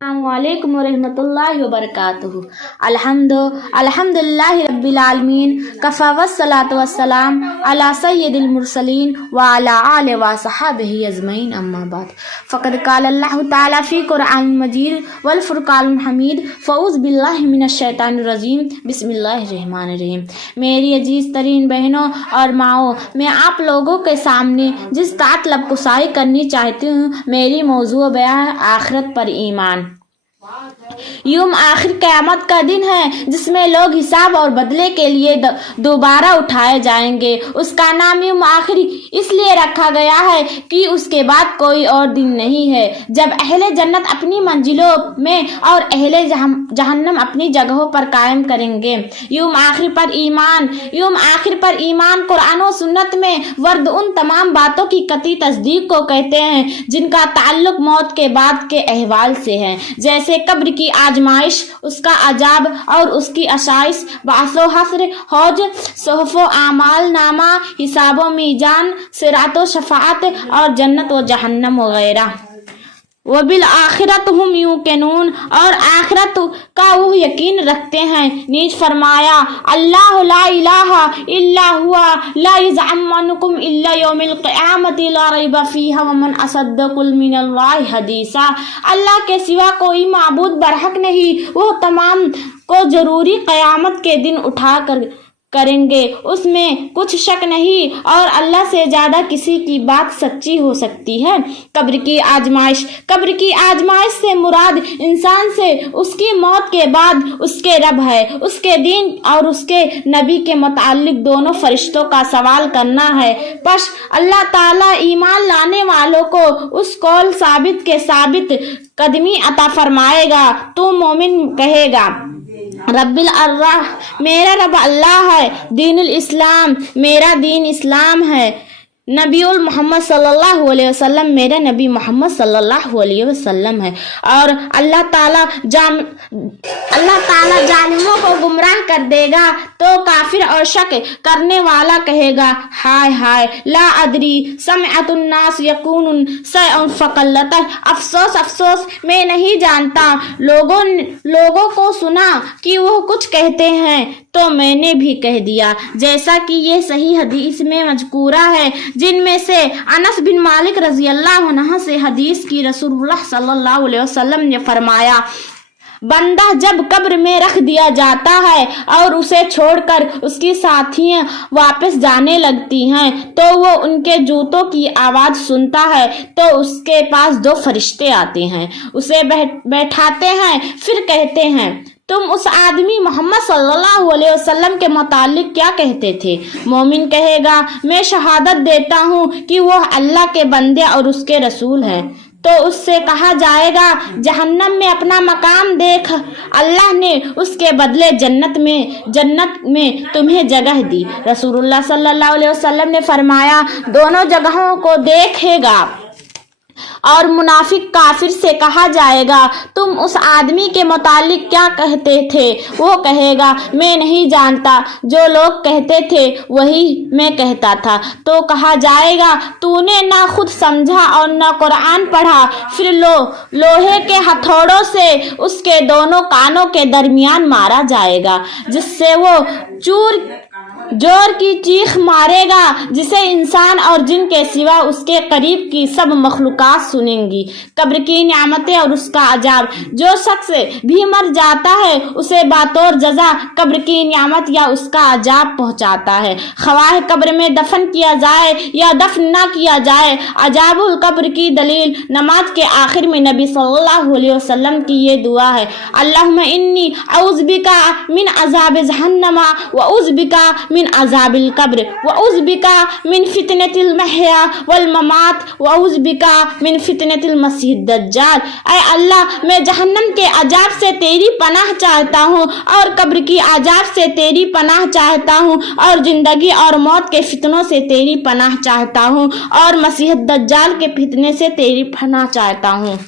अस्सलामुअलैकुम वरहमतुल्लाहि वबरकातुहू। अल्हम्दुलिल्लाहि रब्बिल आलमीन कफ़ा वस्सलातु वस्सलाम अला सय्यिदिल मुरसलीन व अला आलिहि व सहाबिहि अजमईन अम्मा बाद। फ़क़द क़ाल अल्लाहु तआला फ़ी क़ुरआनिल मजीद वल फ़ुरक़ानिल हमीद फ़ऊज़ु बिल्लाहि मिनश शैतानिर रजीम बिस्मिल्लाहिर रहमानिर रहीम। मेरी अजीज़ तरीन बहनों और माओ, मैं आप लोगों के सामने जिस तातलब कुसाई करनी चाहती हूँ, मेरी मौज़ू बयां है आखिरत पर ईमान। यौम आखिर क़यामत का दिन है जिसमें लोग हिसाब और बदले के लिए दोबारा उठाए जाएंगे। उसका नाम यौम आखिर इसलिए रखा गया है कि उसके बाद कोई और दिन नहीं है जब अहले जन्नत अपनी मंजिलों में और अहले जहन्नम अपनी जगहों पर कायम करेंगे। यौम आखिर पर ईमान कुरान और सुन्नत में वर्द उन तमाम बातों की कतई तस्दीक को कहते हैं जिनका ताल्लुक मौत के बाद के अहवाल से है, जैसे कब्र की आजमाइश, उसका अजाब और उसकी आसाइश, बासो हस्र, हौज, सोहफो आमाल नामा, हिसाबो मीजान, सिरातो शफाअत और जन्नत व जहन्नम वगैरह। वबिल आखिरत हुम यूक़िनून, और आखिरत का वो यकीन रखते हैं। नीच फरमाया, अल्लाह ला इलाहा इल्ला हुआ ला यज़अमुनुकुम इल्ला यौमिल क़ियामति ला रैब फ़ीहा वमन असद्दक़ु मिनल्लाहि हदीसा। अल्लाह के सिवा कोई माबूद बरहक नहीं, वो तमाम को जरूरी क़यामत के दिन उठा कर करेंगे, उसमें कुछ शक नहीं, और अल्लाह से ज्यादा किसी की बात सच्ची हो सकती है। कब्र की आजमाइश से मुराद इंसान से उसकी मौत के बाद उसके रब है, उसके दीन और उसके नबी के मुतालिक दोनों फरिश्तों का सवाल करना है। बस अल्लाह ताला ईमान लाने वालों को उस कौल साबित के साबित कदमी अता फरमाएगा। तो मोमिन कहेगा, रब्बिल अर्राह, मेरा रब अल्लाह है, दीनुल इस्लाम, मेरा दीन इस्लाम है, नबीउल मोहम्मद सल्लल्लाहु अलैहि वसल्लम, मेरा नबी मोहम्मद सल्लल्लाहु अलैहि वसल्लम है। और अल्लाह ताला जालिमों को गुमराह कर देगा तो काफिर और शक करने वाला कहेगा, हाय हाय ला अदरी समिअतुन नास यकूनुन शैअन फ़क़ल्लत, अफसोस अफसोस मैं नहीं जानता, लोगों को सुना कि वो कुछ कहते हैं तो मैंने भी कह दिया। जैसा कि ये सही हदीस में मज़कूरा है, जिनमें से अनस बिन मालिक रज़ी अल्लाह अन्हु से हदीस की रसूलुल्लाह सल्लल्लाहु अलैहि वसल्लम ने फरमाया, बंदा जब कब्र में रख दिया जाता है और उसे छोड़कर उसकी साथियां वापस जाने लगती हैं तो वो उनके जूतों की आवाज सुनता है तो उसके पास दो फरिश्ते आते हैं, उसे बैठाते हैं, फिर कहते हैं, तुम उस आदमी मोहम्मद सल्लल्लाहु अलैहि वसल्लम के मुतालिक क्या कहते थे? मोमिन कहेगा, मैं शहादत देता हूँ कि वो अल्लाह के बंदे और उसके रसूल हैं। तो उससे कहा जाएगा, जहन्नम में अपना मकाम देख, अल्लाह ने उसके बदले जन्नत में तुम्हें जगह दी। रसूलुल्लाह सल्लल्लाहु अलैहि वसल्लम ने फरमाया, दोनों जगहों को देखेगा। और मुनाफिक काफिर से कहा जाएगा, तुम उस आदमी के मुतालिक क्या कहते थे? वो कहेगा, मैं नहीं जानता, जो लोग कहते थे वही मैं कहता था। तो कहा जाएगा, तूने ना खुद समझा और ना कुरान पढ़ा। फिर लोहे के हथौड़ों से उसके दोनों कानों के दरमियान मारा जाएगा, जिससे वो जोर की चीख मारेगा, जिसे इंसान और जिन के सिवा उसके करीब की सब मखलूकात सुनेंगी। कब्र की नियामतें और उसका अजाब, जो शख्स भी मर जाता है उसे बातौर जजा कब्र की नियामत या उसका अजाब पहुंचाता है, खवाह कब्र में दफन किया जाए या दफन ना किया जाए। अजाबुल कब्र की दलील, नमाज के आखिर में नबी सल्लल्लाहु अलैहि वसल्लम की ये दुआ है, अल्लाहुम्मा इन्नी औज़ु बिका मिन अज़ाबि जहन्नम व औज़ु बिका मिन अज़ाबिल कब्र व औज़ु बिका मिन फितनतिल महया वल ममात व औज़ु बिका मिन फितनतिल मसीह दज्जाल। ऐ अल्लाह, मैं जहन्नम के अजाब से तेरी पनाह चाहता हूँ और कब्र की अजाब से तेरी पनाह चाहता हूँ और जिंदगी और मौत के फितनों से तेरी पनाह चाहता हूँ और मसीह दज्जाल के फितने से तेरी पनाह चाहता हूँ।